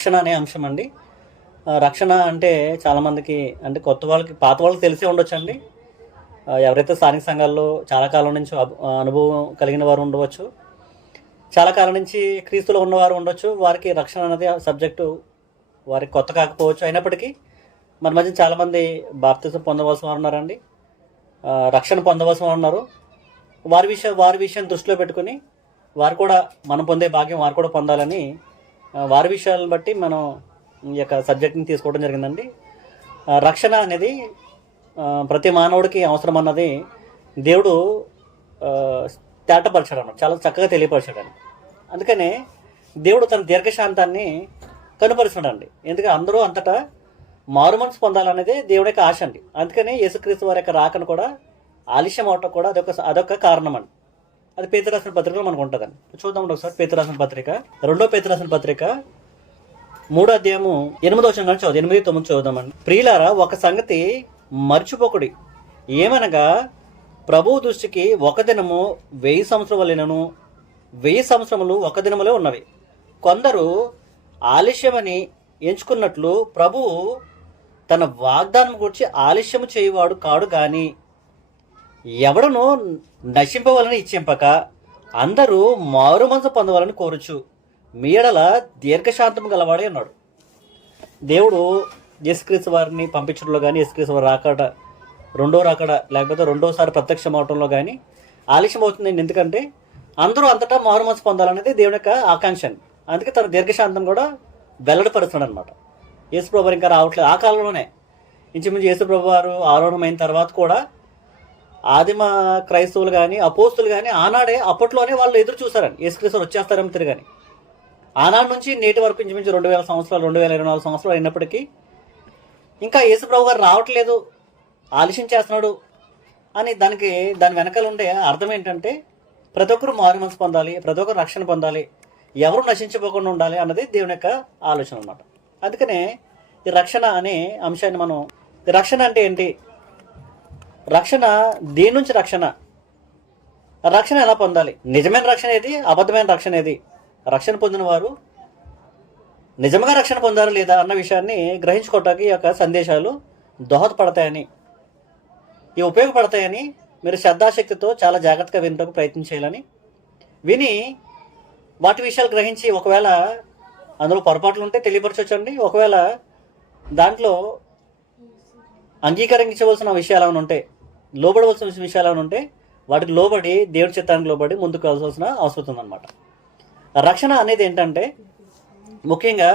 రక్షణ అనే అంశం అండి. రక్షణ అంటే చాలామందికి, అంటే కొత్త వాళ్ళకి, పాత వాళ్ళకి తెలిసే ఉండొచ్చండి. ఎవరైతే స్థానిక సంఘాల్లో చాలా కాలం నుంచి అనుభవం కలిగిన వారు ఉండవచ్చు, చాలా కాలం నుంచి క్రీస్తులో ఉన్నవారు ఉండొచ్చు. వారికి రక్షణ అనేది సబ్జెక్టు వారికి కొత్త కాకపోవచ్చు. అయినప్పటికీ మన మధ్య చాలామంది బాప్తిజం పొందవలసిన వారు ఉన్నారండి, రక్షణ పొందవలసిన వారు ఉన్నారు. వారి విషయం దృష్టిలో పెట్టుకుని వారు కూడా మనం పొందే భాగ్యం వారు కూడా పొందాలని వారి విషయాలను బట్టి మనం ఈ యొక్క సబ్జెక్ట్ని తీసుకోవడం జరిగిందండి. రక్షణ అనేది ప్రతి మానవుడికి అవసరం అన్నది దేవుడు తేటపరచాడు అన్నమాట, చాలా చక్కగా తెలియపరచాడు. అందుకనే దేవుడు తన దీర్ఘశాంతాన్ని కనుపరుస్తున్నాడండి. ఎందుకంటే అందరూ అంతటా మారు మనసు పొందాలనేది దేవుడి యొక్క ఆశ అండి. అందుకనే యేసుక్రీస్తు వారి యొక్క రాకను కూడా ఆలస్యం అవటం కూడా అదొక కారణం అండి. అది పేతురు రాసిన పత్రికలో మనకు ఉంటుందండి. చూద్దామండి ఒకసారి పేతురు రాసిన పత్రిక, 2వ పేతురు రాసిన పత్రిక 3వ అధ్యాయము 8వ వచనం నుంచి 8, 9 చదువుదామండి. ప్రియులారా, ఒక సంగతి మర్చిపోకుడి, ఏమనగా ప్రభువు దృష్టికి ఒక దినము 1000 సంవత్సరం వలెనను 1000 సంవత్సరములు ఒక దినములే ఉన్నవి. కొందరు ఆలస్యమని ఎంచుకున్నట్లు ప్రభువు తన వాగ్దానం గురించి ఆలస్యము చేయువాడు కాడు గాని ఎవడను నశింపవాలని ఇచ్చింపక అందరూ మారు మనసు పొందవాలని కోరుచు మీ ఎడల దీర్ఘశాంతం గలవాడే అన్నాడు. దేవుడు యేసుక్రీస్తు వారిని పంపించడంలో కానీ, యేసుక్రీస్తు వారి రాకడ, రెండో రాకడ లేకపోతే రెండోసారి ప్రత్యక్షం అవటంలో కానీ ఆలస్యం అవుతుందండి. ఎందుకంటే అందరూ అంతటా మారు మనసు పొందాలనేది దేవుని యొక్క ఆకాంక్ష. అందుకే తన దీర్ఘశాంతం కూడా వెల్లడిపరుస్తున్నాడు అనమాట. యేసుప్రభు వారు ఇంకా రావట్లేదు. ఆ కాలంలోనే ఇంచుమించు యేసుప్రభు వారు ఆరోహణమైన తర్వాత కూడా ఆదిమ క్రైస్తవులు కానీ, అపోస్తులు కానీ అప్పట్లోనే వాళ్ళు ఎదురు చూసారని యేసుక్రీస్తు వచ్చేస్తారేమో తిరగని. ఆనాడు నుంచి నేటి వరకు ఇంచుమించు 2000 సంవత్సరాలు, 2024 సంవత్సరాలు అయినప్పటికీ ఇంకా యేసుప్రభు గారు రావట్లేదు, ఆలస్యం చేస్తున్నాడు అని దాని వెనకాల ఉండే అర్థం ఏంటంటే ప్రతి ఒక్కరు మారు మనసు పొందాలి, ప్రతి ఒక్కరు రక్షణ పొందాలి, ఎవరు నశించిపోకుండా ఉండాలి అన్నది దేవుని యొక్క ఆలోచన అన్నమాట. అందుకనే ఈ రక్షణ అనే అంశాన్ని రక్షణ అంటే ఏంటి, రక్షణ దేని నుంచి రక్షణ ఎలా పొందాలి, నిజమైన రక్షణ ఏది, అబద్ధమైన రక్షణ ఏది, రక్షణ పొందిన వారు నిజంగా రక్షణ పొందారు లేదా అన్న విషయాన్ని గ్రహించుకోవటానికి ఈ యొక్క సందేశాలు దోహదపడతాయని, ఇవి ఉపయోగపడతాయని మీరు శ్రద్ధాశక్తితో చాలా జాగ్రత్తగా వినడానికి ప్రయత్నం చేయాలని, విని వాటి విషయాలు గ్రహించి ఒకవేళ అందులో పొరపాట్లు ఉంటే తెలియపరచవచ్చండి. ఒకవేళ దాంట్లో అంగీకరించవలసిన విషయాలు ఏమైనా ఉంటే, లోబడవలసిన విషయాలు ఏమైనా ఉంటే వాటికి లోబడి, దేవుడి చిత్తానికి లోబడి ముందుకు వెళ్ళవలసిన అవసరం ఉందన్నమాట. రక్షణ అనేది ఏంటంటే ముఖ్యంగా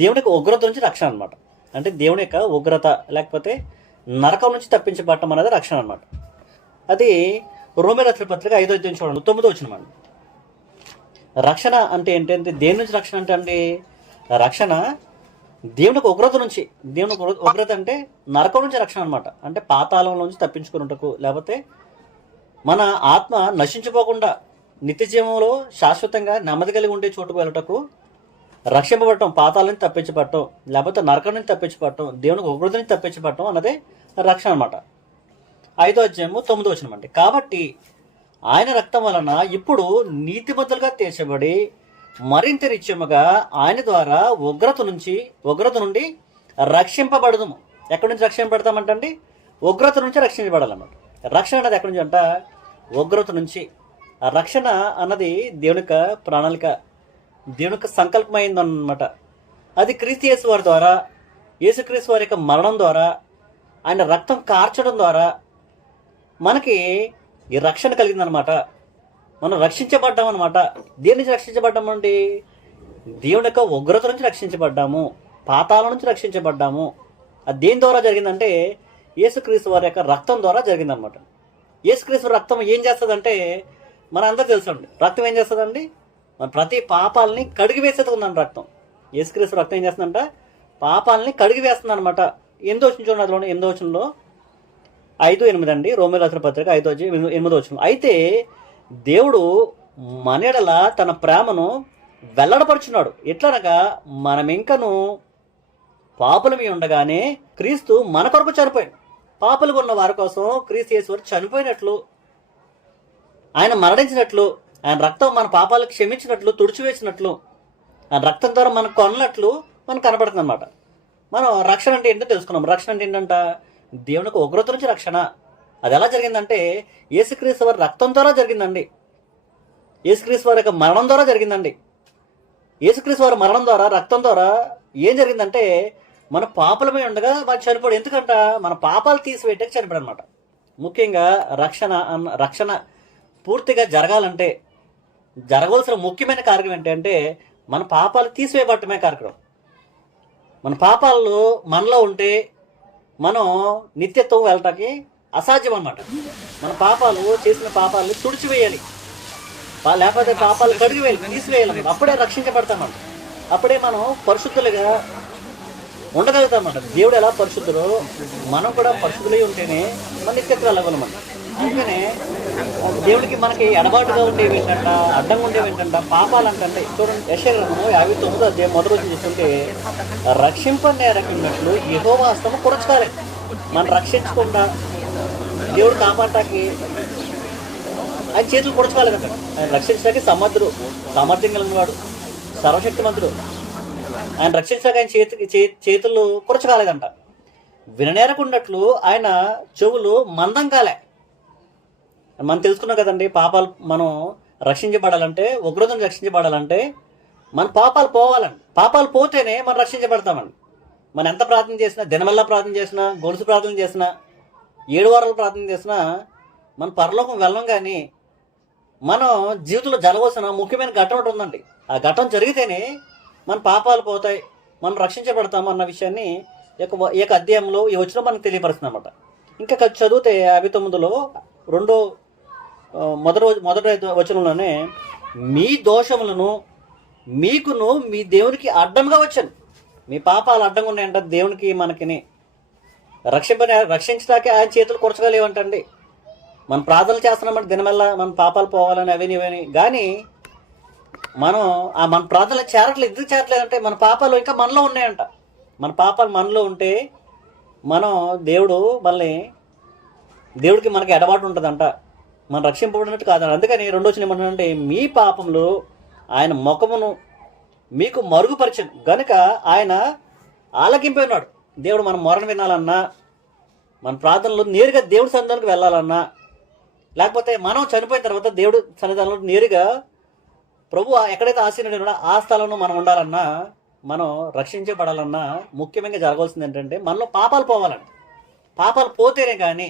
దేవునికి ఉగ్రత నుంచి రక్షణ అనమాట. అంటే దేవుని యొక్క ఉగ్రత లేకపోతే నరకం నుంచి తప్పించబడటం అనేది రక్షణ అనమాట. అది రోమేయుల పత్రిక 5వ అధ్యాయం చూడండి, 9వ వచనం అండి. రక్షణ అంటే ఏంటంటే దేని నుంచి రక్షణ అంటే అండి, రక్షణ దేవునికి ఉగ్రత నుంచి. దేవునికి ఉగ్రత అంటే నరకం నుంచి రక్షణ అనమాట. అంటే పాతాళం నుంచి తప్పించుకున్నట్టుకు, లేకపోతే మన ఆత్మ నశించిపోకుండా నిత్య జీవంలో శాశ్వతంగా నెమ్మది కలిగి ఉండే చోటుకు వెళ్ళటకు రక్షింపబడటం, పాతాళం నుంచి తప్పించబడటం, లేకపోతే నరకం నుంచి తప్పించబడటం, దేవునికి ఉగ్రత నుంచి తప్పించబడటం అన్నదే రక్షణ అనమాట. 5వ అధ్యాయము 9వ వచనం అండి. కాబట్టి ఆయన రక్తం వలన ఇప్పుడు నీతిమంతులుగా తీర్చబడి మరింత నిత్యముగా ఆయన ద్వారా ఉగ్రత నుండి రక్షింపబడదుము. ఎక్కడి నుంచి రక్షింపబడతామంటండి, ఉగ్రత నుంచి రక్షించబడాలన్నమాట. రక్షణ అనేది ఎక్కడి నుంచి అంట, ఉగ్రత నుంచి. రక్షణ అన్నది దేవుని యొక్క ప్రణాళిక, దేవుని యొక్క సంకల్పమైందన్నమాట. అది క్రీస్తు యేసు వారి ద్వారా, యేసుక్రీస్తు వారి యొక్క మరణం ద్వారా, ఆయన రక్తం కార్చడం ద్వారా మనకి ఈ రక్షణ కలిగిందనమాట. మనం రక్షించబడ్డాం అనమాట. దేని నుంచి రక్షించబడ్డామండి, దేవుని యొక్క ఉగ్రత నుంచి రక్షించబడ్డాము, పాతాళం నుంచి రక్షించబడ్డాము. అది దేని ద్వారా జరిగిందంటే యేసుక్రీస్తు వారి యొక్క రక్తం ద్వారా జరిగిందనమాట. యేసుక్రీస్తు రక్తం ఏం చేస్తుందంటే మన అందరూ తెలుసండి. రక్తం ఏం చేస్తుందండి, మన ప్రతి పాపాలని కడిగి వేసేది ఉందండి రక్తం. యేసుక్రీస్తు రక్తం ఏం చేస్తుందంట, పాపాలని కడిగి వేస్తుంది అనమాట. 8వ వచనం చూడండి, అందులో 8వ వచనంలో 5:8 అండి, రోమేయుల రాసిన పత్రిక 5వ అధ్యాయం 8వ వచనం. అయితే దేవుడు మన ఎడల తన ప్రేమను వెల్లడపరుచున్నాడు. ఎట్లనగా మనమింకను పాపులమి ఉండగానే క్రీస్తు మన కొరకు చనిపోయాడు. పాపులుగా ఉన్న వారి కోసం క్రీస్తు యేసు వారు చనిపోయినట్లు, ఆయన మరణించినట్లు, ఆయన రక్తం మన పాపాలకు క్షమించినట్లు, తుడిచివేసినట్లు, ఆయన రక్తం ద్వారా మనకు కొన్నట్లు మనకు కనపడుతుంది అనమాట. మనం రక్షణ అంటే ఏంటో తెలుసుకున్నాం. రక్షణ అంటే ఏంటంట, దేవునికి ఉగ్రత నుంచి రక్షణ. అది ఎలా జరిగిందంటే యేసుక్రీస్తు వారి రక్తం ద్వారా జరిగిందండి. యేసుక్రీస్తు వారి యొక్క మరణం ద్వారా జరిగిందండి. యేసుక్రీస్తు వారి మరణం ద్వారా, రక్తం ద్వారా ఏం జరిగిందంటే మన పాపలమై ఉండగా వారు చనిపోయాడు. ఎందుకంట మన పాపాలు తీసివేయటకి చనిపోయాడు అనమాట. ముఖ్యంగా రక్షణ పూర్తిగా జరగాలంటే జరగవలసిన ముఖ్యమైన కార్యక్రమం ఏంటంటే మన పాపాలు తీసివేయబడటమే కార్యక్రమం. మన పాపాలు మనలో ఉంటే మనం నిత్యత్వం వెళ్ళటానికి అసాధ్యం అన్నమాట. మన పాపాలు, చేసిన పాపాలని తుడిచివేయాలి, లేకపోతే పాపాలు కడిగివేయాలి, తీసివేయాలి. అప్పుడే రక్షించబడతామన్నమాట. అప్పుడే మనం పరిశుద్ధులుగా ఉండగలుగుతామన్నమాట. దేవుడు ఎలా పరిశుద్ధుడో మనం కూడా పరిశుద్ధులై ఉంటేనే మన నిత్యత్వం వెళ్ళగలమన్నమాట. అందుకనే దేవుడికి మనకి ఎడబాటుగా ఉండేవి ఏంటంట, అడ్డంగా ఉండేవి ఏంటంట, పాపాలు అంటే చూడండి. యెషయా గ్రంథము 59వ అధ్యాయం మొదటి రోజు చూస్తుంటే రక్షింపనేరకున్నట్లు యెహోవా హస్తము కురచాలి. మనం రక్షించకుండా దేవుడు కాపాడటానికి ఆయన చేతులు కురచాలి కదా. ఆయన రక్షించడానికి సామర్థ్యం కలిగిన వాడు, సర్వశక్తిమంతుడు. ఆయన రక్షించడానికి ఆయన చేతులు కురచకాలేదంట. విననేరకున్నట్లు ఆయన చెవులు మందం కాలే. మనం తెలుసుకున్నాం కదండి, పాపాలు మనం రక్షించబడాలంటే, ఉగ్రతను రక్షించబడాలంటే మన పాపాలు పోవాలండి. పాపాలు పోతేనే మనం రక్షించబడతామండి. మనం ఎంత ప్రార్థన చేసినా, దినమల్లా ప్రార్థన చేసినా, గొలుసు ప్రార్థన చేసినా, 7 వారాలు ప్రార్థన చేసినా మన పరలోకం వెళ్ళం. కానీ మనం జీవితంలో జరగవలసిన ముఖ్యమైన ఘట్టం ఒకటి ఉందండి. ఆ ఘట్టం జరిగితేనే మన పాపాలు పోతాయి, మనం రక్షించబడతాము అన్న విషయాన్ని ఈ యొక్క అధ్యాయంలో ఈ వచనం మనకు తెలియపరుస్తుంది అన్నమాట. ఇంకా చదివితే 59లో మొదటి వచనంలోనే మీ దోషములను మీకును మీ దేవునికి అడ్డంగా వచ్చాను. మీ పాపాలు అడ్డంగా ఉన్నాయంట దేవునికి మనకిని. రక్షించడానికి ఆయన చేతులు కురచగలేవంటండి. మనం ప్రార్థనలు చేస్తున్నామంటే దినమల్లా మన పాపాలు పోవాలని అవని కానీ మనం మన ప్రార్థనలు చేరట్లేదు. ఎందుకు చేరట్లేదంటే మన పాపాలు ఇంకా మనలో ఉన్నాయంట. మన పాపాలు మనలో ఉంటే మనం దేవుడికి మనకి ఎడబాటు ఉంటుందంట, మనం రక్షింపబడినట్టు కాదంట. అందుకని 2వ వచనం ఏమంటుందంటే మీ పాపములు ఆయన ముఖమును మీకు మరుగుపరిచను గనుక ఆయన ఆలకింపై ఉన్నాడు. దేవుడు మనం మొరను వినాలన్నా, మన ప్రార్థనలు నేరుగా దేవుడి సన్నిధానికి వెళ్ళాలన్నా, లేకపోతే మనం చనిపోయిన తర్వాత దేవుడు సన్నిధానంలో నేరుగా ప్రభు ఎక్కడైతే ఆశీనుడో ఆ స్థలంలో మనం ఉండాలన్నా, మనం రక్షించబడాలన్నా ముఖ్యంగా జరగాల్సింది ఏంటంటే మనలో పాపాలు పోవాలండి. పాపాలు పోతేనే కానీ,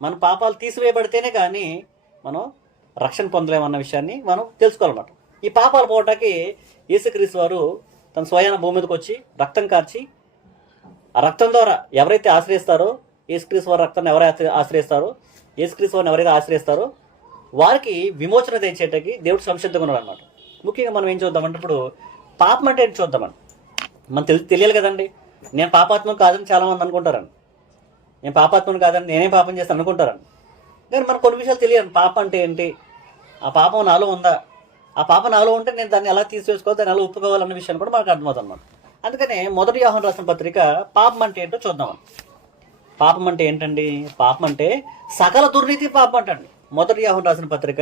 మన పాపాలు తీసివేయబడితేనే కానీ మనం రక్షణ పొందలేమన్న విషయాన్ని మనం తెలుసుకోవాలన్నమాట. ఈ పాపాలు పోవటానికి యేసుక్రీస్తు వారు తన స్వయాన భూమి మీదకి వచ్చి రక్తం కార్చి, ఆ రక్తం ద్వారా ఎవరైతే ఆశ్రయిస్తారో, యేసుక్రీస్తు వారి రక్తాన్ని ఎవరైతే ఆశ్రయిస్తారో, యేసుక్రీస్తు వారిని ఎవరైతే ఆశ్రయిస్తారో వారికి విమోచన తెచ్చేటకి దేవుడు సంసిద్ధంగా ఉన్నాడు అనమాట. ముఖ్యంగా మనం ఏం చూద్దామంటే ఇప్పుడు పాపం అంటే ఏంటి చూద్దామని. మనం తెలియాలి కదండి. నేను పాపాత్మను కాదని చాలామంది అనుకుంటారండి. నేను పాపాత్మను కాదని, నేనేం పాపం చేస్తాను అనుకుంటారండి. కానీ మనకు కొన్ని విషయాలు తెలియదు. పాపం అంటే ఏంటి, ఆ పాపం నాలో ఉందా, ఆ పాపం నాలో ఉంటే నేను దాన్ని ఎలా తీసివేసుకోవాలి, దాన్ని ఎలా ఒప్పుకోవాలన్న విషయాన్ని కూడా మనకు అర్థమవుతుంది అన్నమాట. అందుకనే మొదటి యోహాను రాసిన పత్రిక పాపం అంటే ఏంటో చూద్దామని. పాపం అంటే ఏంటండి? పాపం అంటే సకల దుర్నీతి పాపం అంటండి. మొదటి యోహాను రాసిన పత్రిక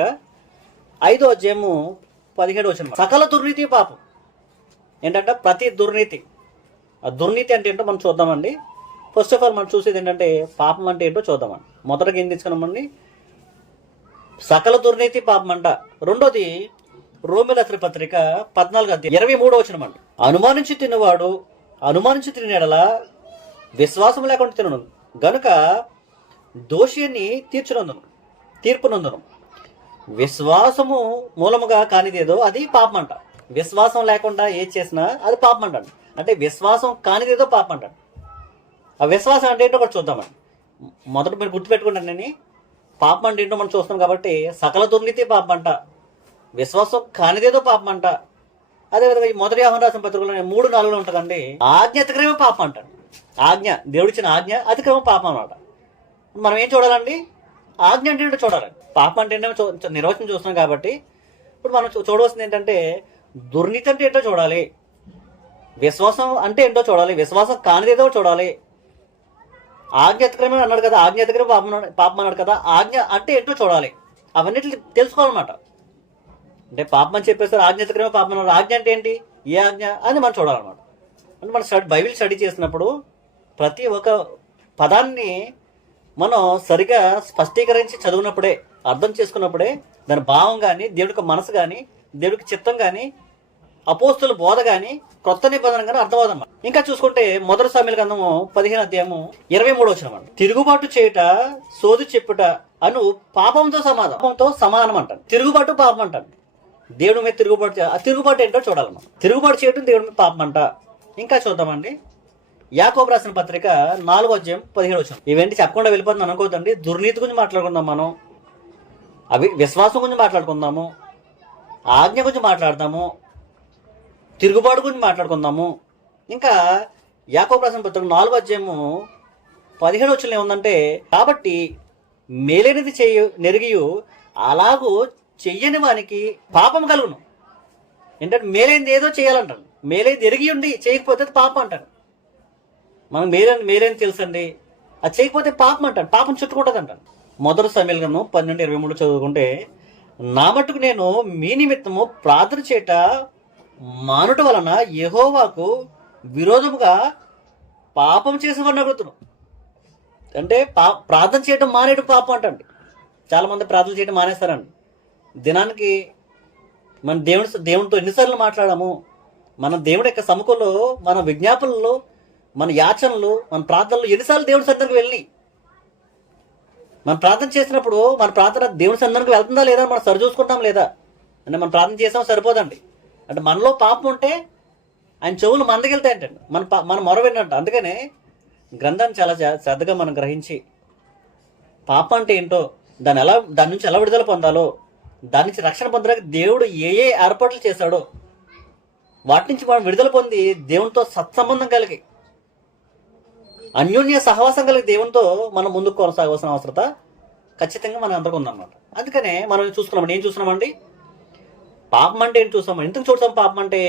5వ అధ్యాయము 17వ వచనం. సకల దుర్నీతి పాపం ఏంటంటే ప్రతి దుర్నీతి. ఆ దుర్నీతి అంటే ఏంటో మనం చూద్దామండి. ఫస్ట్ ఆఫ్ ఆల్ మనం చూసేది ఏంటంటే పాపం అంటే ఏంటో చూద్దామండి. మొదటగా ఏం తీసుకున్నామండి? సకల దుర్నీతి పాపం అంట. రెండోది రోమీయుల రాసిన పత్రిక 14వ అధ్యాయం 23వ వచనం అండి. అనుమానించి తిని ఎడల విశ్వాసం లేకుండా తినను గనుక దోషిని తీర్పునందును. విశ్వాసము మూలముగా కానిదేదో అది పాపం అంట. విశ్వాసం లేకుండా ఏది చేసినా అది పాపం అంటాడు. అంటే విశ్వాసం కానిదేదో పాపం అంటాడు. ఆ విశ్వాసం అంటే ఏంటో కూడా చూద్దామండి. మొదట మీరు గుర్తుపెట్టుకుంటానని, పాపం అంటే ఏంటో మనం చూస్తున్నాం కాబట్టి సకల దుర్నీతి పాపం అంట, విశ్వాసం కానిదేదో పాపం అంట. అదేవిధంగా ఈ మొదటి యోహాను రాసిన పత్రికలో 3:4 ఉంటుందండి, ఆజ్ఞ అతిక్రమే పాపం అంటాడు. ఆజ్ఞ, దేవుడిచ్చిన ఆజ్ఞ అతిక్రమం పాపం అన్నమాట. మనం ఏం చూడాలండి? ఆజ్ఞ అంటే ఏంటో చూడాలండి. పాపం అంటే ఏంటో నిర్వచనం చూస్తున్నాం కాబట్టి ఇప్పుడు మనం చూడవలసింది ఏంటంటే దుర్నీతి అంటే ఏంటో చూడాలి, విశ్వాసం అంటే ఏంటో చూడాలి, విశ్వాసం కానిదేదో చూడాలి. ఆజ్ఞ అతిక్రమే అన్నాడు కదా, ఆజ్ఞ అతిక్రమే పాపం అన్నాడు కదా, ఆజ్ఞ అంటే ఏంటో చూడాలి. అవన్నిటి తెలుసుకోవాలన్నమాట. అంటే పాపం అని చెప్పేస్తారు, ఆజ్ఞ అతిక్రమే పాపం అన్నాడు. ఆజ్ఞ అంటే ఏంటి, ఏ ఆజ్ఞ అని మనం చూడాలన్నమాట. అంటే మన బైబిల్ స్టడీ చేసినప్పుడు ప్రతి ఒక్క పదాన్ని మనం సరిగా స్పష్టీకరించి చదివినప్పుడే, అర్థం చేసుకున్నప్పుడే దాని భావం కానీ, దేవుడికి మనసు కానీ, దేవుడికి చిత్తం కానీ, అపోస్తుల బోధ కానీ, కొత్త నిబంధన కానీ అర్థమవుదన్నమాట. ఇంకా చూసుకుంటే మొదటి సమూయేలు గ్రంథము 15 అధ్యాయము 23 వచనం. తిరుగుబాటు చేయుట, సోది చెప్పుట అను పాపంతో సమానం అంటాను. తిరుగుబాటు పాపం అంటాను. దేవుడి మీద తిరుగుబాటు, ఆ తిరుగుబాటు ఏంటో చూడాలి మనం. తిరుగుబాటు చేయటం దేవుడి మీద పాపం అంట. ఇంకా చూద్దామండి, యాకోబు రాసిన పత్రిక 4వ అధ్యాయం 17 వచనం. ఇవేంటి చెప్పకుండా వెళ్ళిపోతుంది అనుకోవద్దండి. దుర్నీతి గురించి మాట్లాడుకుందాం మనం, విశ్వాసం గురించి మాట్లాడుకుందాము, ఆజ్ఞ గురించి మాట్లాడదాము, తిరుగుబాటు గురించి మాట్లాడుకుందాము. ఇంకా యాకోబు రాసిన పత్రిక 4వ అధ్యాయము 17 వచనం ఏముందంటే, కాబట్టి మేలైనది నెరిగియు అలాగూ చెయ్యని వానికి పాపం కలుగును. ఏంటంటే మేలైంది ఏదో చేయాలంటాను, మేలైంది ఎరిగి ఉండి చేయకపోతే పాపం అంటాను. మనకు మేలైంది తెలుసండి, అది చేయకపోతే పాపం అంటాను, పాపం చుట్టుకుంటుంది అంటాను. మొదటి సమూయేలు గ్రంథం 12:23 చదువుకుంటే, నా మట్టుకు నేను మీ నిమిత్తము ప్రార్థన చేయట మానుట వలన యెహోవాకు విరోధముగా పాపం చేసేవాడిని. అంటే ప్రార్థన చేయడం మానేయడం పాపం అంటండి. చాలామంది ప్రార్థన చేయడం మానేస్తారండి. దినానికి మన దేవునితో ఎన్నిసార్లు మాట్లాడాము, మన దేవుడి యొక్క సముఖంలో, మన విజ్ఞాపనలు, మన యాచనలు, మన ప్రార్థనలు ఎన్నిసార్లు దేవుని సన్నిధికి వెళ్ళి మనం ప్రార్థన చేసినప్పుడు మన ప్రార్థన దేవుని సన్నిధికి వెళ్తుందా లేదా మనం సరి చూసుకుంటాం లేదా అంటే మనం ప్రార్థన చేసాం సరిపోదండి. అంటే మనలో పాపం ఉంటే ఆయన చెవులు మందకెళ్తాయంటండి, మన మొర విన్నట్టు. అందుకనే గ్రంథాన్ని చాలా శ్రద్ధగా మనం గ్రహించి పాపం అంటే ఏంటో, దాని నుంచి ఎలా విడుదల పొందాలో, దాని నుంచి రక్షణ పొందడానికి దేవుడు ఏ ఏర్పాట్లు చేశాడో వాటి నుంచి మనం విడుదల పొంది దేవునితో సత్సంబంధం కలిగి, అన్యోన్య సహవాసం కలిగి దేవునితో మనం ముందుకు కొనసాగవలసిన అవసరత ఖచ్చితంగా మనం అందరికీ ఉందన్నమాట. అందుకనే మనం చూసుకున్నాం, ఏం చూస్తున్నామండి, పాపం అంటే ఏంటి చూసాం. ఎందుకు చూస్తాం పాపం అంటే,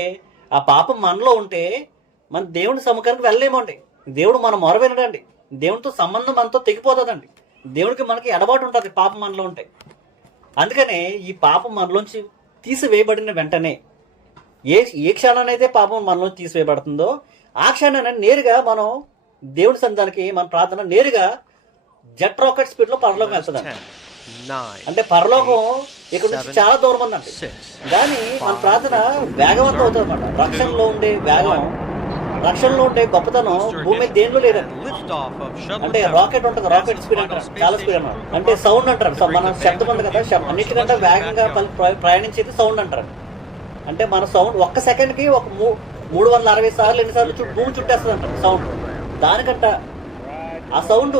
ఆ పాపం మనలో ఉంటే మన దేవుని సముఖానికి వెళ్ళలేమండి. దేవుడు మన మొర వినడండి, దేవునితో సంబంధం మనతో తెగిపోతుందండి, దేవుడికి మనకి ఎడబాటు ఉంటుంది పాపం మనలో ఉంటే. అందుకనే ఈ పాపం మనలోంచి తీసివేయబడిన వెంటనే ఏ క్షణానైతే పాపం మనలోంచి తీసివేయబడుతుందో ఆ క్షణాన్ని నేరుగా మనం దేవుని సన్నిధానికి మన ప్రార్థన నేరుగా జెట్ రాకెట్ స్పీడ్ లో పరలోకం వెళ్తుందండి. అంటే పరలోకం ఇక్కడ నుంచి చాలా దూరం ఉందండి, కానీ మన ప్రార్థన వేగవంతం అవుతుంది అన్నమాట. రక్షణలో ఉండే వేగం, రక్షణలో ఉండే గొప్పతనం భూమి దేనిలో లేదండి. అంటే రాకెట్ ఉంటుంది, రాకెట్ స్పీడ్ అంటారు, చాలా స్పీడ్ అన్నమాట. అంటే సౌండ్ అంటారు, మన శబ్దం ఉంది కదా, అన్నిటికంటే వేగంగా ప్రయాణించేది సౌండ్ అంటారు. అంటే మన సౌండ్ ఒక్క సెకండ్కి ఒక 360 సార్లు ఎన్నిసార్లు భూమి చుట్టేస్తుంది అంటారు సౌండ్. దానికంట ఆ సౌండ్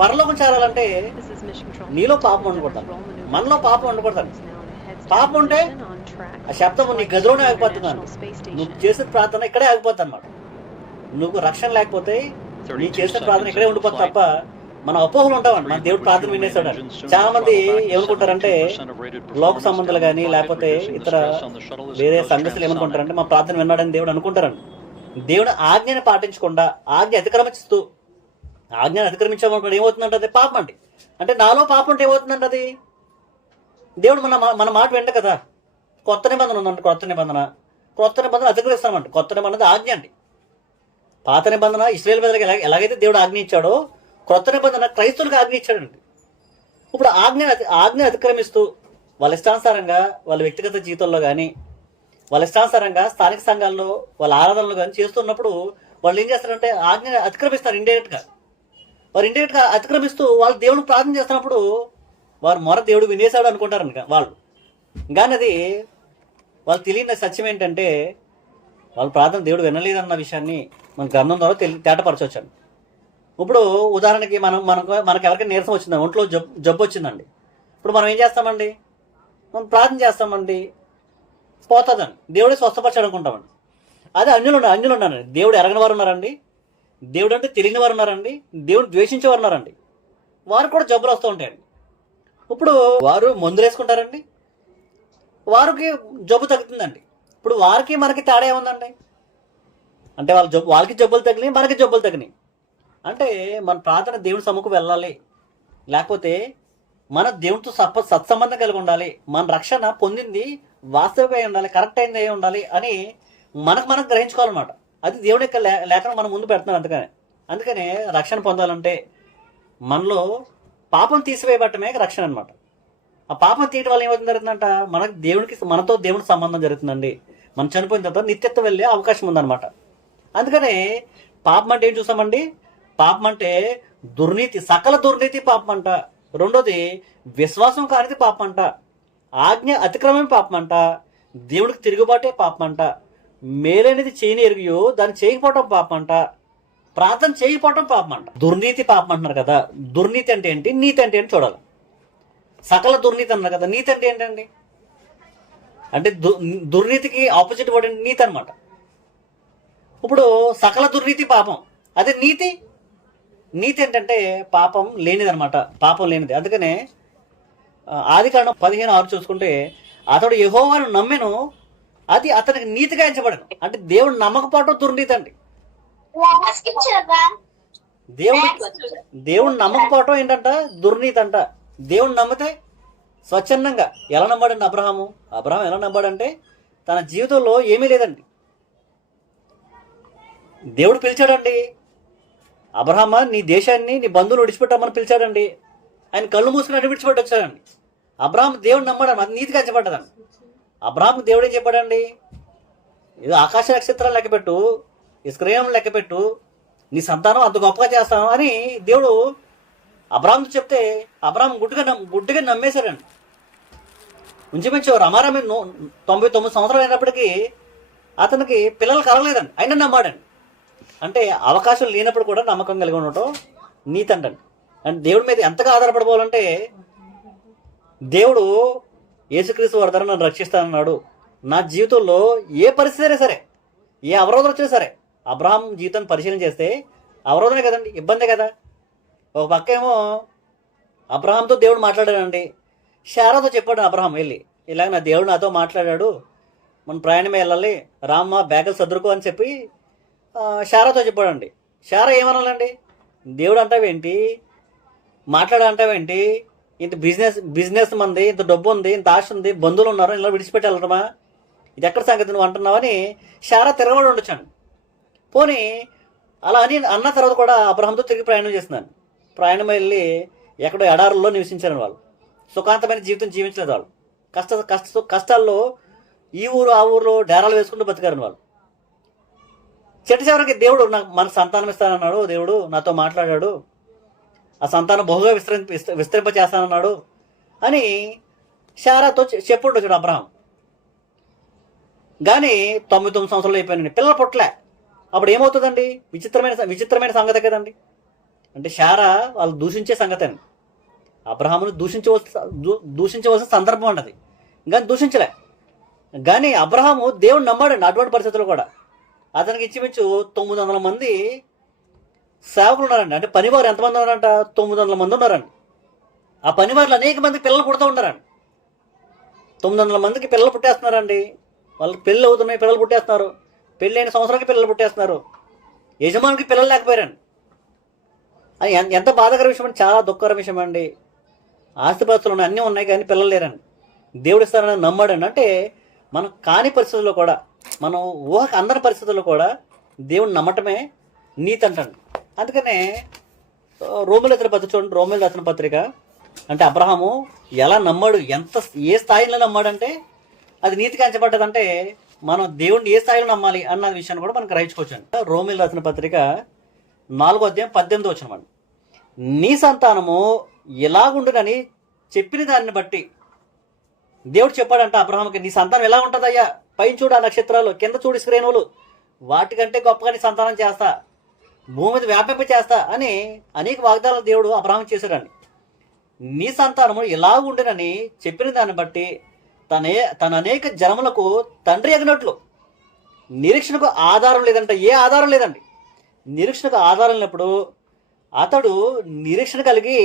పరలోకం చేరాలంటే నీలో పాపం ఉండకూడదు, మనలో పాపం ఉండకూడదు. పాపం ఉంటే ఆ శబ్దం నీ గదిలోనే ఆగిపోతున్నాను, నువ్వు చేసిన ప్రార్థన ఇక్కడే ఆగిపోద్ది అనమాట. నువ్వు రక్షణ లేకపోతే నీ చేసిన ప్రార్థన ఇక్కడే ఉండిపోతుంది తప్ప మన అపోహలు ఉంటామండి. మన దేవుడు ప్రార్థన వినేస్తాడు. చాలా మంది ఏమనుకుంటారంటే, లోక సంబంధాలు కానీ లేకపోతే ఇతర వేరే సంగతులు ఏమనుకుంటారంటే, మా ప్రార్థన విన్నాడని దేవుడు అనుకుంటారండి. దేవుడు ఆజ్ఞని పాటించకుండా ఆజ్ఞని అతిక్రమించామనుకోండి ఏమవుతుందంటే అది పాపం అండి. అంటే నాలో పాపం ఉంటే ఏమవుతుందంటే అది దేవుడు మన మాట వెంట కదా. కొత్త నిబంధన ఉందండి, కొత్త నిబంధన అతిక్రమిస్తామండి. కొత్త నిబంధన ఆజ్ఞ అండి. పాత నిబంధన ఇశ్రాయేలు ప్రజలకు ఎలాగైతే దేవుడు ఆజ్ఞ ఇచ్చాడో, క్రొత్త నిబంధన క్రైస్తవులకు ఆజ్ఞ ఇచ్చాడండి. ఇప్పుడు ఆజ్ఞ అతిక్రమిస్తూ వాళ్ళ ఇష్టానుసారంగా వాళ్ళ వ్యక్తిగత జీవితంలో కానీ, వాళ్ళ ఇష్టానుసారంగా స్థానిక సంఘాల్లో వాళ్ళ ఆరాధనలు కానీ చేస్తున్నప్పుడు వాళ్ళు ఏం చేస్తారంటే ఆజ్ఞ అతిక్రమిస్తారు. ఇండైరెక్ట్గా అతిక్రమిస్తూ వాళ్ళు దేవుడిని ప్రార్థన చేస్తున్నప్పుడు వారు మొర దేవుడు వినేశాడు అనుకుంటారు వాళ్ళు. కానీ అది వాళ్ళు తెలియని సత్యం ఏంటంటే, వాళ్ళ ప్రార్థన దేవుడు వినలేదన్న విషయాన్ని మన గ్రంథం ద్వారా తేటపరచవచ్చండి. ఇప్పుడు ఉదాహరణకి మనకు ఎవరికైనా నీరసం వచ్చిందండి, ఒంట్లో జబ్బు వచ్చిందండి. ఇప్పుడు మనం ఏం చేస్తామండి, మనం ప్రార్థన చేస్తామండి, పోతుందండి, దేవుడే స్వస్థపరచాడు అనుకుంటామండి. అదే అన్యులు ఉన్నారండి, దేవుడు ఎరగని వారు ఉన్నారండి, దేవుడు అంటే తెలియని వారు ఉన్నారండి, దేవుడు ద్వేషించేవారు ఉన్నారండి. వారు కూడా జబ్బులు వస్తూ ఉంటాయండి. ఇప్పుడు వారు మందులు వేసుకుంటారండి, వారికి జబ్బు తగ్గుతుందండి. ఇప్పుడు వారికి మనకి తేడా ఏముందండి అంటే, వాళ్ళకి జబ్బులు తగినాయి, మనకి జబ్బులు తగినాయి. అంటే మన ప్రార్థన దేవుని సముఖం వెళ్ళాలి, లేకపోతే మన దేవునితో సత్సంబంధం కలిగి ఉండాలి, మన రక్షణ పొందింది వాస్తవికంగా ఉండాలి, కరెక్ట్ అయింది ఉండాలి అని మనకు గ్రహించుకోవాలన్నమాట. అది దేవుడి యొక్క లేఖనం మనం ముందు పెడుతున్నాం. అందుకనే రక్షణ పొందాలంటే మనలో పాపం తీసివేయబట్టమే రక్షణ అనమాట. ఆ పాపం తీయడం వల్ల ఏమవుతుంది జరుగుతుందంట, మనతో దేవునికి సంబంధం జరుగుతుందండి. మనం చనిపోయిన తర్వాత నిత్యత్వం వెళ్ళే అవకాశం ఉందన్నమాట. అందుకనే పాపం అంటే ఏం చూసామండి, పాపం అంటే దుర్నీతి, సకల దుర్నీతి పాపం అంట. రెండోది విశ్వాసం కానిది పాపం అంట. ఆజ్ఞ అతిక్రమమే పాపం అంట. దేవుడికి తిరుగుబాటే పాపం అంట. మేలైనది చేయని ఎరుగు దాన్ని చేయకపోవటం పాపం అంట. ప్రార్థన చేయకపోవటం పాపం అంట. దుర్నీతి పాపం అంటున్నారు కదా. దుర్నీతి అంటే ఏంటి, నీతి అంటే ఏంటి చూడాలి. సకల దుర్నీతి అన్నారు కదా, నీతి అంటే ఏంటండి అంటే దుర్నీతికి ఆపోజిట్ వర్డ్ నీతి అనమాట. ఇప్పుడు సకల దుర్నీతి పాపం, అదే నీతి ఏంటంటే పాపం లేనిదనమాట, పాపం లేనిది. అందుకనే ఆదికాండం 15:6 చూసుకుంటే, అతడు యెహోవాను నమ్మెను, అది అతనికి నీతిగా ఎంచబడను. అంటే దేవుడు నమ్మకపోవటం దుర్నీతి అండి. దేవుడు నమ్మకపోవటం ఏంటంట, దుర్నీతి అంట. దేవుడు నమ్మితే స్వచ్ఛందంగా ఎలా నమ్మాడండి అబ్రహాము ఎలా నమ్మాడంటే తన జీవితంలో ఏమీ లేదండి. దేవుడు పిలిచాడండి, అబ్రహామా నీ దేశాన్ని నీ బంధువులు విడిచిపెట్టామని పిలిచాడండి. ఆయన కళ్ళు మూసుకుని అటు విడిచిపెట్టి వచ్చాడండి. అబ్రహాం దేవుడు నమ్మాడు, అది నీతిగా ఎంచబడ్డదండి. అబ్రహాం దేవుడు ఏం చెప్పాడండి, ఏదో ఆకాశ నక్షత్రాలు లెక్కపెట్టు, ఇస్రాయేలు లెక్కపెట్టు, నీ సంతానం అంత గొప్పగా చేస్తాను అని దేవుడు అబ్రహాంతో చెప్తే అబ్రహాం గుడ్డిగా నమ్మేశాడండి. ఇంచుమించు రమారమి 99 సంవత్సరాలు అయినప్పటికీ అతనికి పిల్లలు కలగలేదండి, అయినా నమ్మాడండి. అంటే అవకాశం లేనప్పుడు కూడా నమ్మకం కలిగి ఉండటం నీతి అంటండి. అంటే దేవుడి మీద ఎంతగా ఆధారపడిపోవాలంటే, దేవుడు యేసుక్రీస్తు వారి ద్వారా నన్ను రక్షిస్తానన్నాడు. నా జీవితంలో ఏ పరిస్థితి అయినా సరే, ఏ అవరోధం వచ్చినా సరే, అబ్రహాం జీవితాన్ని పరిశీలన చేస్తే అవరోధమే కదండి, ఇబ్బందే కదా. ఒక పక్క ఏమో అబ్రహాంతో దేవుడు మాట్లాడాడండి. శారాతో చెప్పాడు అబ్రహాం వెళ్ళి, ఇలాగ నా దేవుడు నాతో మాట్లాడాడు, మన ప్రయాణమే వెళ్ళాలి, రామ్మ బ్యాగులు సర్దుకో అని చెప్పి శారాతో చెప్పాడండి. శారా ఏమనాలండి, దేవుడు అంటావేంటి, మాట్లాడంటావేంటి, ఇంత బిజినెస్ మంది, ఇంత డబ్బు ఉంది, ఇంత ఆశ ఉంది, బంధువులు ఉన్నారు, ఇలా విడిచిపెట్టి వెళ్ళడమా, ఇది ఎక్కడ సంగతి నువ్వు అంటున్నావని శారా తిరగబడి ఉండొచ్చాను. పోనీ అలా అని అన్న తర్వాత కూడా అబ్రహాంతో తిరిగి ప్రయాణం చేస్తున్నాను. ప్రయాణం వెళ్ళి ఎక్కడో ఎడారుల్లో నివసించారు వాళ్ళు. సుఖాంతమైన జీవితం జీవించలేదు వాళ్ళు. కష్టాల్లో ఈ ఊరు ఆ ఊరిలో డేరాలు వేసుకుంటూ బతికారు వాళ్ళు. చివరికి దేవుడు మన సంతానం ఇస్తానన్నాడు, దేవుడు నాతో మాట్లాడాడు, ఆ సంతానం బహుగా విస్తరింప చేస్తానన్నాడు అని శారాతో చెప్పుడు చూడు అబ్రహాం. కానీ 99 సంవత్సరాలు అయిపోయినాయి, పిల్లలు పుట్టలే. అప్పుడు ఏమవుతుందండి, విచిత్రమైన సంగతి కదండి. అంటే శారా వాళ్ళు దూషించే సంగతి అండి. అబ్రహామును దూషించవలసిన సందర్భం ఉండదు, కానీ దూషించలే. కానీ అబ్రహాము దేవుడు నమ్మాడండి అటువంటి పరిస్థితుల్లో కూడా. అతనికి ఇంచుమించు 900 మంది సేవకులు ఉన్నారండి. అంటే పనివారు ఎంతమంది ఉన్నారంట, 900 మంది ఉన్నారండి. ఆ పనివారులు అనేక మంది పిల్లలు పుడుతూ ఉన్నారండి. 900 మందికి పిల్లలు పుట్టేస్తున్నారండి. వాళ్ళకి పెళ్ళి అవుతున్నాయి, పిల్లలు పుట్టేస్తున్నారు. పెళ్ళైన సంవత్సరానికి పిల్లలు పుట్టేస్తున్నారు. యజమానికి పిల్లలు లేకపోయారండి. అది ఎంత బాధాకర విషయం అండి, చాలా దుఃఖకర విషయం అండి. ఆస్తిపాస్తులు ఉన్నాయి, అన్నీ ఉన్నాయి, కానీ పిల్లలు లేరండి. దేవుడు ఇస్తారని నమ్మాడండి. అంటే మనం కాని పరిస్థితుల్లో కూడా, మనం ఊహకు అందరి పరిస్థితుల్లో కూడా దేవుడు నమ్మటమే నీతి అంటండి. అందుకనే రోమిల రాసిన పత్రిక చూడండి, రోమిల రాసిన పత్రిక. అంటే అబ్రహాము ఎలా నమ్మాడు, ఏ స్థాయిలో నమ్మాడంటే అది నీతిగా ఎంచబడ్డదంటే మనం దేవుడిని ఏ స్థాయిలో నమ్మాలి అన్న విషయాన్ని కూడా మనం గ్రహించుకోవచ్చు. రోమిల రాసిన పత్రిక 4:18 నీ సంతానము ఎలాగుండునని చెప్పిన దాన్ని బట్టి దేవుడు చెప్పాడంట అబ్రహాముకి, నీ సంతానం ఎలా ఉంటుందయ్యా, పైన చూడు ఆ నక్షత్రాలు, కింద చూడు శ్రేణువులు, వాటికంటే గొప్పగా నీ సంతానం చేస్తా, భూమి మీద వ్యాపింప చేస్తా అని అనేక వాగ్దానాలు దేవుడు అబ్రహాం చేశాడండి. నీ సంతానము ఎలాగుండునని చెప్పిన దాన్ని బట్టి తన అనేక జనములకు తండ్రి అగినట్లు. నిరీక్షణకు ఆధారం లేదంట, ఏ ఆధారం లేదండి. నిరీక్షణకు ఆధారం లేనప్పుడు అతడు నిరీక్షణ కలిగి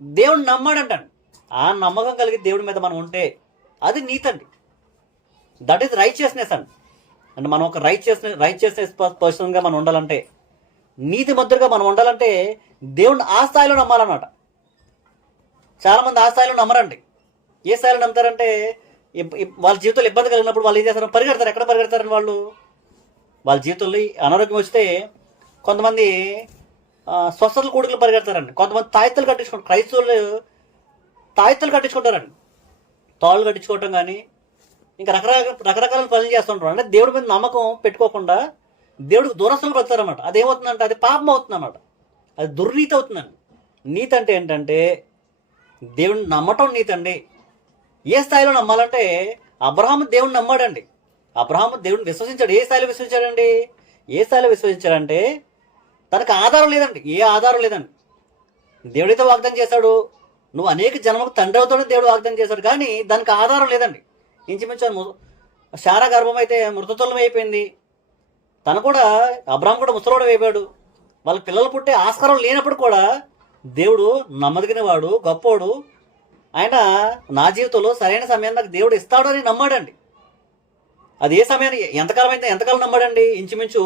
దేవుడిని నమ్మాడంటాడు. ఆ నమ్మకం కలిగి దేవుడి మీద మనం ఉంటే అది నీతి అండి. దట్ ఈస్ రైచియస్నెస్ అండి. అంటే మనం ఒక రైచియస్నెస్ పర్సన్గా మనం ఉండాలంటే, నీతి మంతులుగా మనం ఉండాలంటే దేవుడిని ఆ స్థాయిలో నమ్మాలన్నమాట. చాలామంది ఆ స్థాయిలో నమ్మరండి. ఏ స్థాయిలో నమ్ముతారంటే, వాళ్ళ జీవితంలో ఇబ్బంది కలిగినప్పుడు వాళ్ళు ఏం చేస్తారు, పరిగెడతారు. ఎక్కడ పరిగెడతారని వాళ్ళు వాళ్ళ జీవితంలో అనారోగ్యం వస్తే కొంతమంది స్వస్థతల కూడుకులు పరిగెడతారండి. కొంతమంది తాయెత్తులు కట్టించుకుంటారు. క్రైస్తవులు తాయెత్తులు కట్టించుకుంటారండి. తాళ్ళు కట్టించుకోవటం కానీ ఇంకా రకరకాల పనులు చేస్తుంటారు. అంటే దేవుడి మీద నమ్మకం పెట్టుకోకుండా దేవుడికి దూరస్తులు పడతారన్నమాట. అదేమవుతుందంటే అది పాపం అవుతుందన్నమాట. అది దుర్నీతి అవుతుందండి. నీతి అంటే ఏంటంటే దేవుడిని నమ్మటం నీతి అండి. ఏ స్థాయిలో నమ్మాలంటే అబ్రహాము దేవుడిని నమ్మాడండి. అబ్రహాము దేవుడిని విశ్వసించాడు. ఏ స్థాయిలో విశ్వసించాడండి? ఏ స్థాయిలో విశ్వసించాడంటే తనకు ఆధారం లేదండి. ఏ ఆధారం లేదండి. దేవుడైతే వాగ్దానం చేశాడు, నువ్వు అనేక జన్మకు తండ్రి అవుతాడని దేవుడు వాగ్దానం చేశాడు, కానీ దానికి ఆధారం లేదండి. ఇంచుమించు శారా గర్భం అయితే మృతతుల్యం అయిపోయింది. తను కూడా అబ్రహాం కూడా ముసలోడు అయిపోయాడు. వాళ్ళ పిల్లలు పుట్టే ఆస్కారం లేనప్పుడు కూడా దేవుడు నమ్మదగినవాడు, గొప్పోడు, ఆయన నా జీవితంలో సరైన సమయాన్ని నాకు దేవుడు ఇస్తాడు అని నమ్మాడండి. అది ఏ సమయాన్ని ఎంతకాలం అయితే ఎంతకాలం నమ్మాడండి? ఇంచుమించు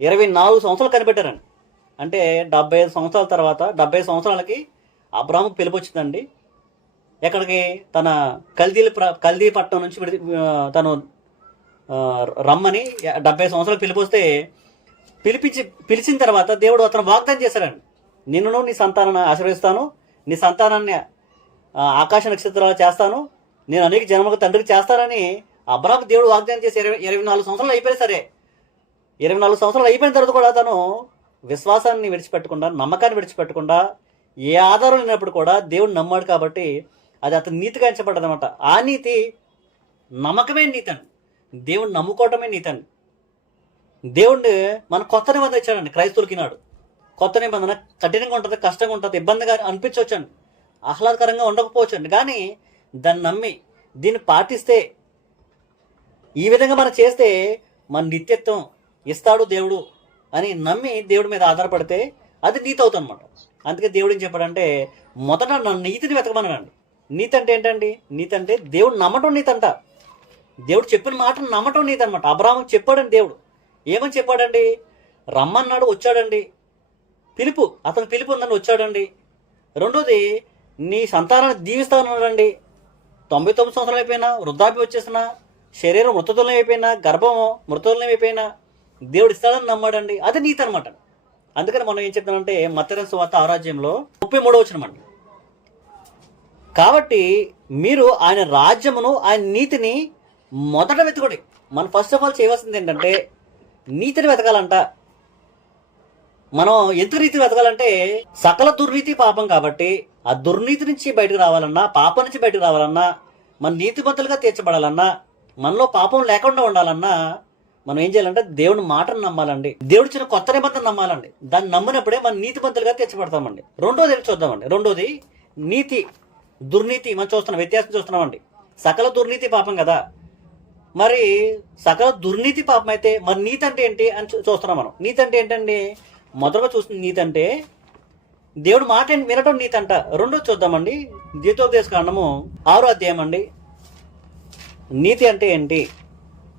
24 సంవత్సరాలు కనిపెట్టారండి. అంటే 75 సంవత్సరాల తర్వాత 70 సంవత్సరాలకి అబ్రహాముకు పిలుపు వచ్చిందండి. ఎక్కడికి? తన కల్దీ పట్టణం నుంచి తను రమ్మని 70 సంవత్సరాలు పిలిపొస్తే పిలిచిన తర్వాత దేవుడు అతను వాగ్దానం చేశాడండి. నిన్ను నీ సంతానాన్ని ఆశీర్వదిస్తాను, నీ సంతానాన్ని ఆకాశ నక్షత్రాలు చేస్తాను, నేను అనేక జన్మలకు తండ్రికి చేస్తానని అబ్రహాము దేవుడు వాగ్దానం చేసి 24 సంవత్సరాలు అయిపోయినా సరే 24 సంవత్సరాలు అయిపోయిన తర్వాత కూడా తను విశ్వాసాన్ని విడిచిపెట్టకుండా, నమ్మకాన్ని విడిచిపెట్టకుండా, ఏ ఆధారం లేనప్పుడు కూడా దేవుడు నమ్మాడు. కాబట్టి అది అతను నీతిగా ఎంచబడ్డది అనమాట. ఆ నీతి నమ్మకమే నీతి అండి. దేవుడిని నమ్ముకోవటమే నీతి అండి. దేవుడిని మన కొత్త నిబంధన ఇచ్చాడండి క్రైస్తవులకి నాడు. కొత్త నిబంధన కఠినంగా ఉంటుంది, కష్టంగా ఉంటుంది, ఇబ్బందిగా అనిపించవచ్చండి, ఆహ్లాదకరంగా ఉండకపోవచ్చండి. కానీ దాన్ని నమ్మి దీన్ని పాటిస్తే, ఈ విధంగా మనం చేస్తే మన నిత్యత్వం ఇస్తాడు దేవుడు అని నమ్మి దేవుడి మీద ఆధారపడితే అది నీతి అవుతుంది అనమాట. అందుకే దేవుడు ఏం చెప్పాడంటే మొదట నా నీతిని వెతకమన్నాడండి. నీతి అంటే ఏంటండి? నీతి అంటే దేవుడు నమ్మటం నీతి అంట. దేవుడు చెప్పిన మాటను నమ్మటం నీతి అనమాట. అబ్రహాముకు చెప్పాడండి దేవుడు. ఏమని చెప్పాడండి? రమ్మన్నాడు, వచ్చాడండి. అతను పిలుపు ఉందని వచ్చాడండి. రెండోది, నీ సంతానాన్ని దీవిస్తానన్నాడండి. 99 సంవత్సరాలు అయిపోయినా, వృద్ధాప్యం వచ్చేసినా, శరీరం మృతతుల్యం అయిపోయినా, గర్భము మృతతుల్యం అయిపోయినా దేవుడు ఇస్తాడని నమ్మాడండి. అది నీతి అనమాట. అందుకని మనం ఏం చెప్తామంటే మత్తయి సువార్త 6వ అధ్యాయంలో 33వ వచనం అండి. కాబట్టి మీరు ఆయన రాజ్యమును, ఆయన నీతిని మొదట వెతుకోండి. మనం ఫస్ట్ ఆఫ్ ఆల్ చేయవలసింది ఏంటంటే నీతిని వెతకాలంట. మనం ఎందుకు నీతిని వెతకాలంటే సకల దుర్నీతి పాపం కాబట్టి ఆ దుర్నీతి నుంచి బయటకు రావాలన్నా, పాపం నుంచి బయటకు రావాలన్నా, మన నీతిమంతులుగా తీర్చబడాలన్నా, మనలో పాపం లేకుండా ఉండాలన్నా మనం ఏం చేయాలంటే దేవుని మాటను నమ్మాలండి. దేవుడు ఇచ్చిన కొత్త నిబంధన నమ్మాలండి. దాన్ని నమ్మినప్పుడే మనం నీతిమంతులుగా తీర్చబడతామండి. రెండోది చూద్దామండి. రెండోది నీతి, దుర్నీతి. మనం చూస్తున్నాం, వ్యత్యాసం చూస్తున్నామండి. సకల దుర్నీతి పాపం కదా, మరి సకల దుర్నీతి పాపం అయితే మరి నీతి అంటే ఏంటి అని చూస్తున్నాం మనం. నీతి అంటే ఏంటండి? మొదటగా చూస్తుంది నీతి అంటే దేవుడు మాట వినటం నీతి అంట. రెండోది చూద్దామండి. ద్వితోపదేశకాండము 6వ అధ్యాయం అండి. నీతి అంటే ఏంటి?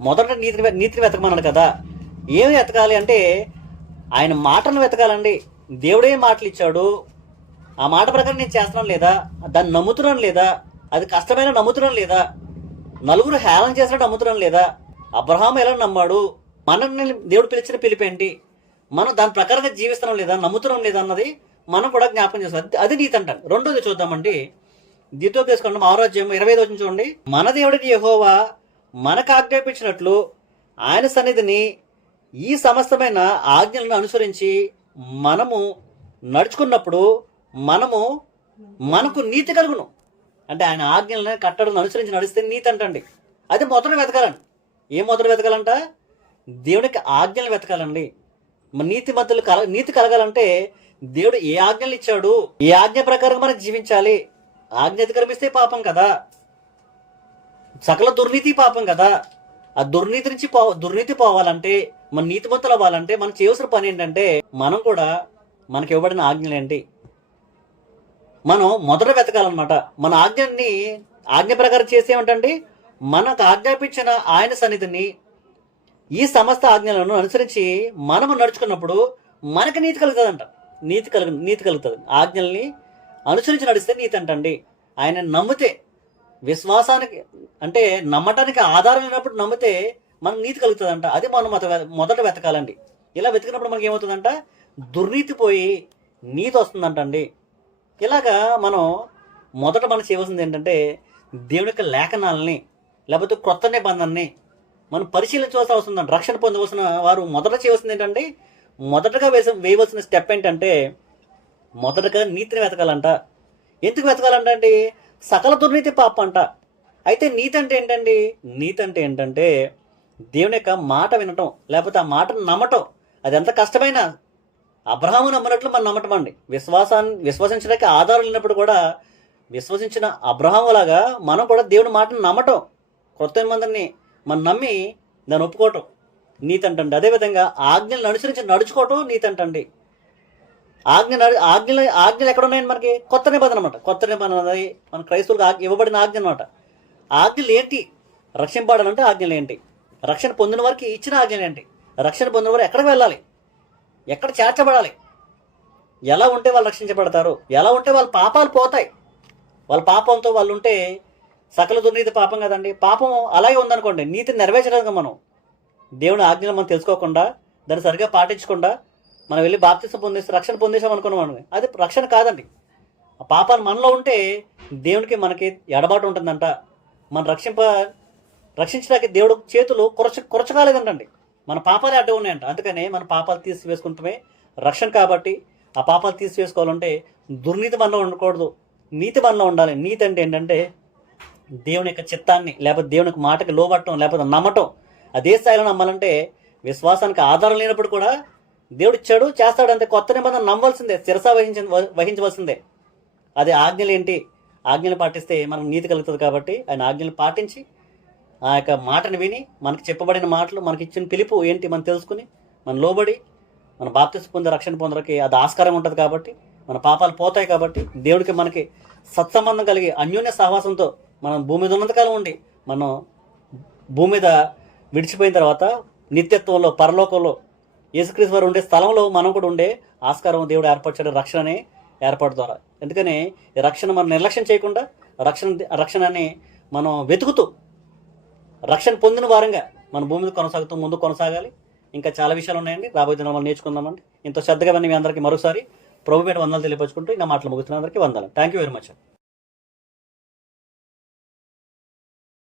మొదట నీతిని వెతకమన్నాడు కదా. ఏమి వెతకాలి అంటే ఆయన మాటను వెతకాలండి. దేవుడే మాటలు ఇచ్చాడు, ఆ మాట ప్రకారం నేను చేస్తున్నాను లేదా, దాన్ని నమ్ముతున్నాను లేదా, అది కష్టమైన నమ్ముతున్నాను లేదా, నలుగురు హేళన చేసినట్టు నమ్ముతున్నాను లేదా, అబ్రహాము ఎలా నమ్మాడు, మనల్ని దేవుడు పిలిచిన పిలిపేంటి, మనం దాని ప్రకారంగా జీవిస్తున్నాం లేదా, నమ్ముతున్నాం లేదా అన్నది మనం కూడా జ్ఞాపకం చేస్తాం. అది నీతి అంటారు. రెండోది చూద్దామండి. ద్వితోపదేశకాండం 6వ అధ్యాయం 25వ వచనం చూడండి. మన దేవుడికి యెహోవా మనకు ఆజ్ఞాపించినట్లు ఆయన సన్నిధిని ఈ సమస్తమైన ఆజ్ఞలను అనుసరించి మనము నడుచుకున్నప్పుడు మనకు నీతి కలుగును. అంటే ఆయన ఆజ్ఞలను కట్టడలను అనుసరించి నడిస్తే నీతి అంటండి. అది మొదట వెతకాలండి. ఏం మొదట వెతకాలంట? దేవునికి ఆజ్ఞలు వెతకాలండి. నీతి కలగాలంటే దేవుడు ఏ ఆజ్ఞలు ఇచ్చాడు, ఏ ఆజ్ఞ ప్రకారం మనం జీవించాలి. ఆజ్ఞ అతిక్రమిస్తే పాపం కదా, సకల దుర్నీతి పాపం కదా. ఆ దుర్నీతి నుంచి దుర్నీతి పోవాలంటే, మన నీతిమంతులు అవ్వాలంటే మనం చేయవలసిన పని ఏంటంటే మనం కూడా మనకి ఇవ్వబడిన ఆజ్ఞలు ఏంటి మనం మొదట వెతకాలన్నమాట. మన ఆజ్ఞ ప్రకారం చేసేమంటండి మనకు ఆజ్ఞాపించిన ఆయన సన్నిధిని ఈ సమస్త ఆజ్ఞలను అనుసరించి మనము నడుచుకున్నప్పుడు మనకు నీతి కలుగుతుందంట. నీతి కలుగుతుంది. ఆజ్ఞల్ని అనుసరించి నడిస్తే నీతి అంటండి. ఆయన నమ్మితే, విశ్వాసానికి అంటే నమ్మటానికి ఆధారం లేనప్పుడు నమ్మితే మనకు నీతి కలుగుతుందంట. అది మనం మొదట వెతకాలండి. ఇలా వెతికినప్పుడు మనకి ఏమవుతుందంట, దుర్నీతి పోయి నీతి వస్తుందంటండి. ఇలాగా మనం మొదట మనం చేయవలసింది ఏంటంటే, దేవుని యొక్క లేఖనాలని లేకపోతే క్రొత్త నిబంధనని మనం పరిశీలించవలసిన అవసరం ఉందండి. రక్షణ పొందవలసిన వారు మొదట చేయవలసింది ఏంటంటే, మొదటగా వేయవలసిన స్టెప్ ఏంటంటే, మొదటగా నీతిని వెతకాలంట. ఎందుకు వెతకాలంట అండి? సకల దుర్నీతి పాపం అంట. అయితే నీతి అంటే ఏంటండి? నీతి అంటే ఏంటంటే దేవుని యొక్క మాట వినటం, లేకపోతే ఆ మాటను నమ్మటం. అది ఎంత కష్టమైనా అబ్రహాము నమ్మినట్లు మనం నమ్మటం అండి. విశ్వసించడానికి ఆధారం లేనప్పుడు కూడా విశ్వసించిన అబ్రహాము లాగా మనం కూడా దేవుని మాటను నమ్మటం, కొత్త మందిని మనం నమ్మి దాన్ని ఒప్పుకోవటం నీతి అంటండి. అదేవిధంగా ఆజ్ఞలను అనుసరించి నడుచుకోవటం నీతి అంటండి. ఆజ్ఞలు ఎక్కడ ఉన్నాయండి? మనకి కొత్త నిబంధన అనమాట. కొత్త నిబంధన అది మన క్రైస్తవులకు ఇవ్వబడిన ఆజ్ఞ అనమాట. ఆజ్ఞలు ఏంటి? రక్షింపడాలంటే ఆజ్ఞలు ఏంటి? రక్షణ పొందిన వారికి ఇచ్చిన ఆజ్ఞలు ఏంటి? రక్షణ పొందిన వారు ఎక్కడికి వెళ్ళాలి? ఎక్కడ చేర్చబడాలి? ఎలా ఉంటే వాళ్ళు రక్షించబడతారు? ఎలా ఉంటే వాళ్ళ పాపాలు పోతాయి? వాళ్ళ పాపంతో వాళ్ళు ఉంటే సకల దుర్నీతి పాపం కదండి. పాపం అలాగే ఉందనుకోండి, నీతిని నెరవేర్చడానికి మనం దేవుని ఆజ్ఞలు మనం తెలుసుకోకుండా, దాన్ని సరిగ్గా పాటించకుండా మనం వెళ్ళి బాప్తిసం పొందేసి రక్షణ పొందేసాం అనుకున్నాం, అది రక్షణ కాదండి. ఆ పాపాలు మనలో ఉంటే దేవునికి మనకి ఎడబాటు ఉంటుందంట. మనం రక్షించడానికి దేవుడు చేతులు కురచకాలేదంటండి. మన పాపాలే అడ్డం ఉన్నాయంట. అందుకనే మన పాపాలు తీసివేసుకుంటమే రక్షణ. కాబట్టి ఆ పాపాలు తీసివేసుకోవాలంటే దుర్నీతి మనలో ఉండకూడదు, నీతి మనలో ఉండాలి. నీతి అంటే ఏంటంటే దేవుని యొక్క చిత్తాన్ని లేకపోతే దేవుని యొక్క మాటకి లోబట్టడం, లేకపోతే నమ్మటం. అదే స్థాయిలో నమ్మాలంటే విశ్వాసానికి ఆధారం లేనప్పుడు కూడా దేవుడు ఇచ్చాడు, చేస్తాడు అంతే. కొత్త నిబంధన నమ్మవలసిందే, శిరస వహించవలసిందే. అది ఆజ్ఞలు ఏంటి? ఆజ్ఞలు పాటిస్తే మనకు నీతి కలుగుతుంది. కాబట్టి ఆయన ఆజ్ఞలు పాటించి ఆ యొక్క మాటను విని, మనకి చెప్పబడిన మాటలు, మనకి ఇచ్చిన పిలుపు ఏంటి మనం తెలుసుకుని, మన లోబడి మన బాప్తిసం పొందే రక్షణ పొందడానికి అది ఆస్కారం ఉంటుంది. కాబట్టి మన పాపాలు పోతాయి. కాబట్టి దేవుడికి మనకి సత్సంబంధం కలిగి అన్యోన్య సహవాసంతో మనం భూమి మీద ఉన్నంతకాలం ఉండి, మనం భూమి మీద విడిచిపోయిన తర్వాత నిత్యత్వంలో పరలోకంలో యేసుక్రీస్తు వారు ఉండే స్థలంలో మనం కూడా ఉండే ఆస్కారం దేవుడు ఏర్పరచాడు రక్షణనే ఏర్పాటు ద్వారా. ఎందుకని ఈ రక్షణ మనం నిర్లక్ష్యం చేయకుండా రక్షణని మనం వెతుకుతూ రక్షణ పొందిన వారంగా మన భూమి మీద ముందు కొనసాగాలి. ఇంకా చాలా విషయాలు ఉన్నాయండి, రాబోయే దినాలు మనం నేర్చుకుందామండి. ఇంత శ్రద్ధగా మీ అందరికీ మరోసారి ప్రభు పేట వందలు తెలియపరుచుకుంటూ నా మాటలు ముగిస్తున్న అందరికీ వందలు. Thank you very much.